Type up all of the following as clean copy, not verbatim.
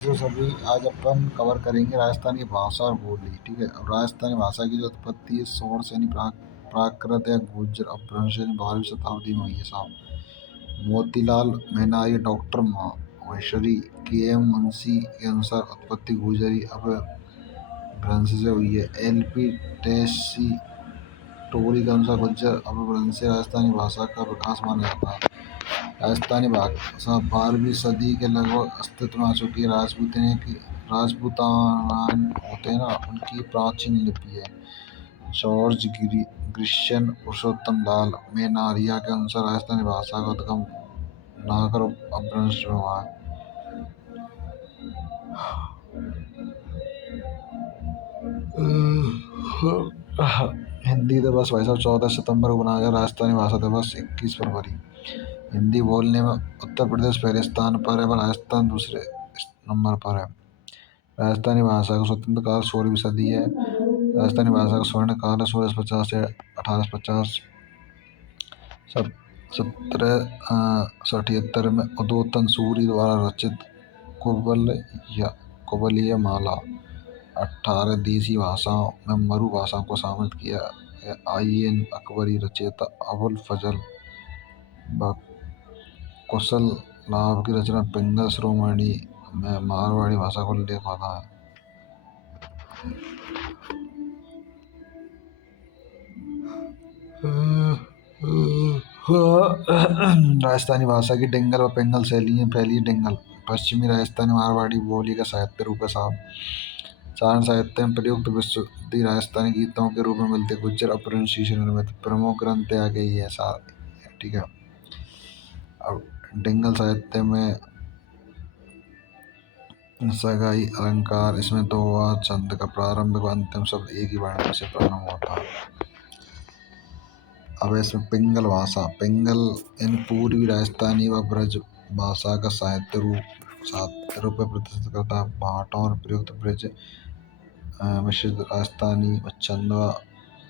जो सभी आज अपन कवर करेंगे राजस्थान की भाषा और बोली। ठीक है, अब राजस्थानी भाषा की जो उत्पत्ति है सोर्स यानी प्राकृत या गुर्जर अपभ्रंश यानी 12वीं शताब्दी में हुई है साहब। मोतीलाल मेहनारी डॉक्टर महेश्वरी के एम मुंशी के अनुसार उत्पत्ति गुर्जरी अपभ्रंश से हुई है। एल पी टेसी टोरी के अनुसार गुर्जर अपभ्रंश से राजस्थानी भाषा का विकास माना जाता है। राजस्थानी भाषा 12वीं सदी के लगभग अस्तित्व में आ चुकी है। राजपूतान होते हैं ना, उनकी प्राचीन लिपि है। जॉर्ज ग्रिशन पुरुषोत्तम लाल मेनारिया के अनुसार राजस्थानी भाषा का उद्गम नागर अपभ्रंश में हुआ है। हिंदी दिवस भाई साहब 14 सितंबर को बनाया गया। राजस्थानी भाषा दिवस 21 फरवरी। हिंदी बोलने में उत्तर प्रदेश पहले स्थान पर है और राजस्थान दूसरे नंबर पर है। राजस्थानी भाषा का स्वतंत्र काल 16वीं सदी है। राजस्थानी भाषा का स्वर्ण काल है 1650 से 1850। 1778 में उद्योतन सूरी द्वारा रचित कुबलीय माला 18 देसी भाषाओं में मरु भाषाओं को शामिल किया। आईएन अकबरी रचयिता अबुल फजल कुशल लाभ की रचना पिंगल शिरोमणि में मारवाड़ी भाषा को उल्लेख होता है। राजस्थानी भाषा की डिंगल व पिंगल शैली फैली है। डिंगल पश्चिमी राजस्थानी मारवाड़ी बोली का साहित्य रूप है साहब। चारण साहित्य में प्रयुक्त विशुद्ध राजस्थानी गीतों के रूप में मिलते गुज्जर अपभ्रंश से निर्मित प्रमुख ग्रंथ आगे ही है साहब। ठीक है, अब डिंगल साहित्य में सगाई अलंकार, इसमें दो छंद का प्रारंभिक व अंतिम शब्द एक ही वर्ण से प्रारंभ होता है। अब इसमें पिंगल भाषा, पिंगल इन पूर्वी राजस्थानी व ब्रज भाषा का साहित्य रूप में प्रदर्शित करता है। भाटों और प्रयुक्त ब्रज मिश्रित राजस्थानी छंद व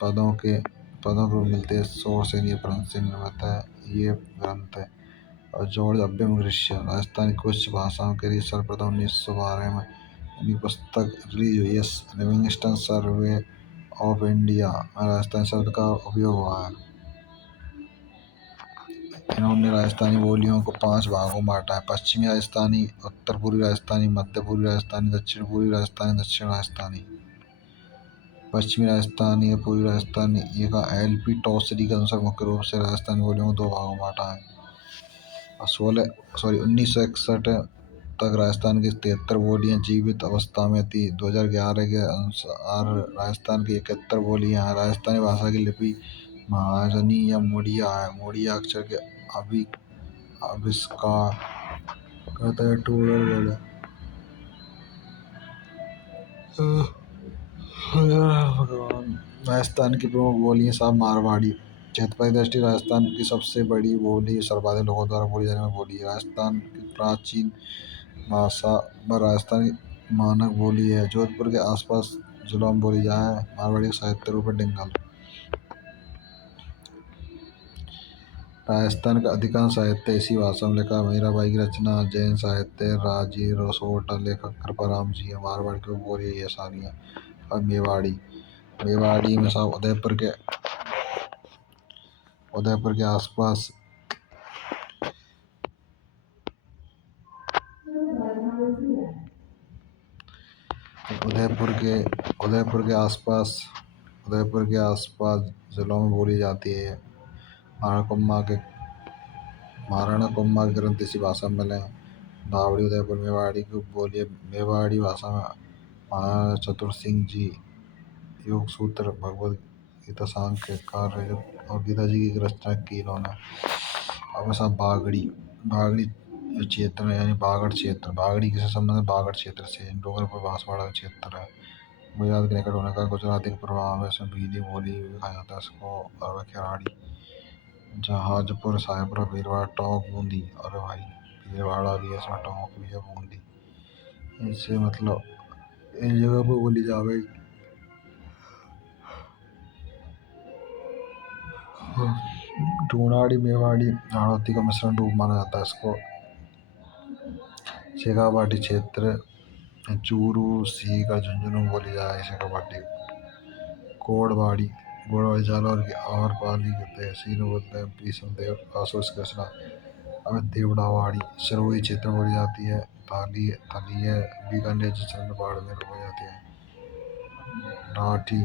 पदों के रूप मिलते शोर से निर्मित है ये ग्रंथ है। और जॉर्ज अब्बेम-ग्रिश्य राजस्थान की कुछ भाषाओं के लिए सर्वप्रथम 1912 में इनकी पुस्तक रिलीज हुई है। लिविंगस्टन सर्वे ऑफ इंडिया में राजस्थानी शब्द का उपयोग हुआ है। इन्होंने राजस्थानी बोलियों को 5 भागों में बांटा है: पश्चिमी राजस्थानी, उत्तर पूर्वी राजस्थानी, मध्य पूर्वी राजस्थानी, दक्षिण पूर्वी राजस्थानी, दक्षिण राजस्थानी। पश्चिमी राजस्थानी और पूर्वी राजस्थानी ये का एल पी टोसरी के अनुसार मुख्य रूप से राजस्थानी बोलियों को 2 भागों में बांटा है। 1961 तक राजस्थान की 73 बोलियां जीवित अवस्था में थी। 2011 के अनुसार राजस्थान की 71 बोलियां हैं। राजस्थानी भाषा की लिपि महाजनी या मुड़िया है। मुड़िया अक्षर के आविष्कार कहता है टूरल बोला। राजस्थान की प्रमुख बोलियां साहब मारवाड़ी। क्षेत्रफल की दृष्टि राजस्थान की सबसे बड़ी बोली सर्वाधिक लोगों द्वारा बोली जाने वाली बोली है। राजस्थान की प्राचीन भाषा व राजस्थान की मानक बोली है। जोधपुर के आसपास जिलों में बोली जाए मारवाड़ी का साहित्य रूप है डिंगल। राजस्थान का अधिकांश साहित्य इसी भाषा में लिखा है। मीराबाई की रचना, जैन साहित्य, राजी रसोट, लेखक कृपाराम जी, मारवाड़ की बोली ये सारी हैं। और मेवाड़ी में साहब उदयपुर के आसपास उदयपुर के आसपास जिलों में बोली जाती है। महाराणा कुम्भा के ग्रंथ इसी भाषा में मिले हैं। धावड़ी उदयपुर मेवाड़ी की बोली है। मेवाड़ी भाषा में महाराणा चतुर सिंह जी योग सूत्र, भगवद गीता, सांख्य, कार्य और गीता जी की रचना की इन्होंने। अब साहब बागड़ी जो क्षेत्र है यानी बागड़ क्षेत्र, बागड़ी किसे संबंधित बागड़ क्षेत्र से डूंगरपुर बांसवाड़ा का क्षेत्र है। गुजरात के निकट होने का गुजराती का प्रभाव है। इसमें भीली बोली भी कहा जाता है इसको। और खिराड़ी, जहाजपुर, साहेबरा, भीलवाड़ा, टोंक, बूंदी। और भाई भीलवाड़ा भी है, इसमें टोंक भी है, बूंदी। इससे मतलब इन जगह पर बोली जावे। ढूंढाड़ी मेवाड़ी हाड़ौती का मिश्रण रूप माना जाता है इसको। शेखावाटी क्षेत्र चूरू सी का झुंझुनू बोली जाए इसे कबड्डी। कोड़वाड़ी गोड़वाड़ी जालौर की और पाली की तहसील बोलते हैं। भीष्म देव आसुस कृष्णा। अब देवड़ावाड़ी सिरोही क्षेत्र बोली जाती है। थाली थली है बीकानेर जैसलमेर बाड़मेर बोली जाती है। ढाठी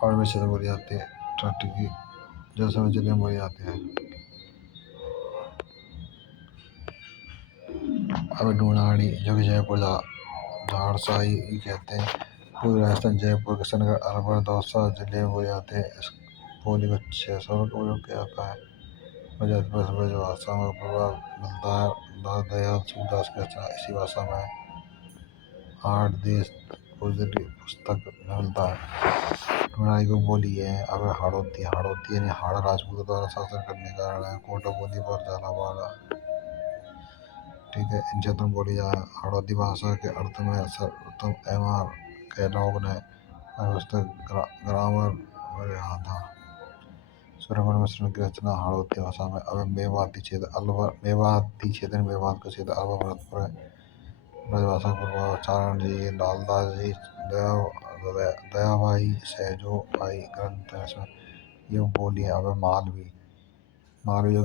बाड़मेर क्षेत्र बोली जाती है। ठाठी की जैसलमेर जिले में बोली जाती है। अब ढूंढाड़ी जो कि जयपुर झाड़साई कहते हैं। पूर्वी राजस्थान जयपुर किशनगढ़ अलवर दौसा जिले में बोले जाते हैं। इस बोली को 600 का प्रयोग किया जाता है। जो भाषा में प्रभाव मिलता है दास दयाल सूरदास की रचना इसी भाषा में आठ देश पुस्तक में मिलता है। ढूंढाड़ी को बोली है। अब हाड़ौती हाड़ौती यानी हाड़ा राजपूतों द्वारा शासन करने का कारण है। कोटा बूंदी पर झालावाड़ ठीक है। इन क्षेत्रों में बोली जाए हाड़ौती भाषा के अर्थ में सर्वोत्तम एम.आर. कैलॉग ने पुस्तक ग्रामर आधा सुरमन मिश्रण की रचना हाड़ौती भाषा में। अब मेवाती क्षेत्र अलवर मेवाती क्षेत्र में मेवात का क्षेत्र अलवर भरतपुर है। ब्रजभाषा का प्रभाव चारण जी लालदास जी दयाभाई सहजो भाई ग्रंथ है इसमें ये बोली है। अब मालवी मालवी जो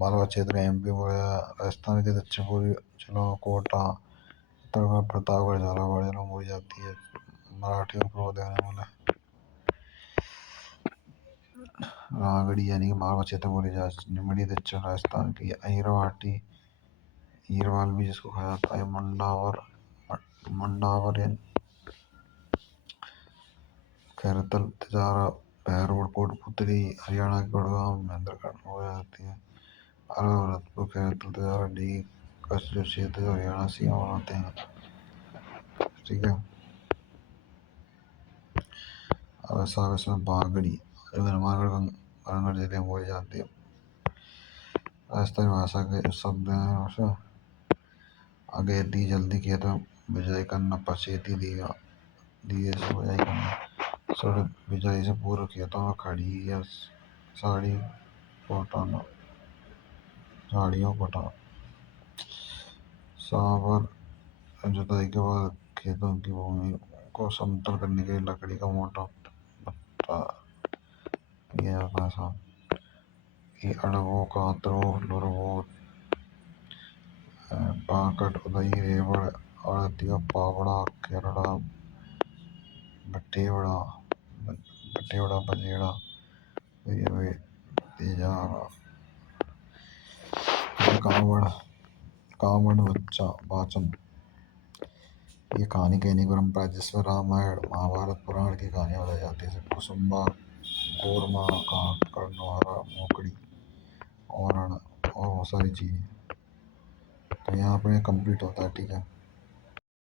मालवा क्षेत्र एमपी राजस्थान के दक्षिण पूर्वी जिलों कोटा उत्तरगढ़ प्रतापगढ़ झालावाड़ जिलों में बोली जाती है। मराठी और प्रभाव देने वाला रागड़ी यानी कि मालवा क्षेत्र बोली जाती है। निमड़ी दक्षिण राजस्थान की अहिरवाटी हीरवाल भी जिसको खाया जाता है। मंडावर खैरतल तिजारा बहरोड कोटपुतली हरियाणा के गुड़गांव महेंद्रगढ़ हो जाती है। अलवर भरतपुर खैरतल तिजारा डी कच्छ जो क्षेत्र जो हरियाणा सीमा बनाते हैं ठीक है। अब साग इसमें बागड़ी जो हनुमानगढ़ जिले में बोली जाती है। राजस्थानी भाषा के शब्द हैं अगेती जल्दी खेत में बिजाई करना पछेती दिया दिए से बिजाई करना सड़क बिजाई से पूर्व खेतों में खड़ी या साड़ियों पटाना सावर जुताई के बाद खेतों की भूमि को समतल करने के लिए लकड़ी का मोटा भट्टा किया जाता है। ये अड़बो कातरो लुरबो पाकट उदई रेवड़ आड़तिया पावड़ा केरड़ा बटेवड़ा बजेड़ा तेजारा कावड़ बच्चा वाचन ये कहानी कहने की परंपरा जिसमें रामायण महाभारत पुराण की कहानियां बताई जाती है। कुसुम्बा गोरमा कर्णवारा मोकड़ी और बहुत सारी चीजें तो यहाँ पर कंप्लीट होता है ठीक है।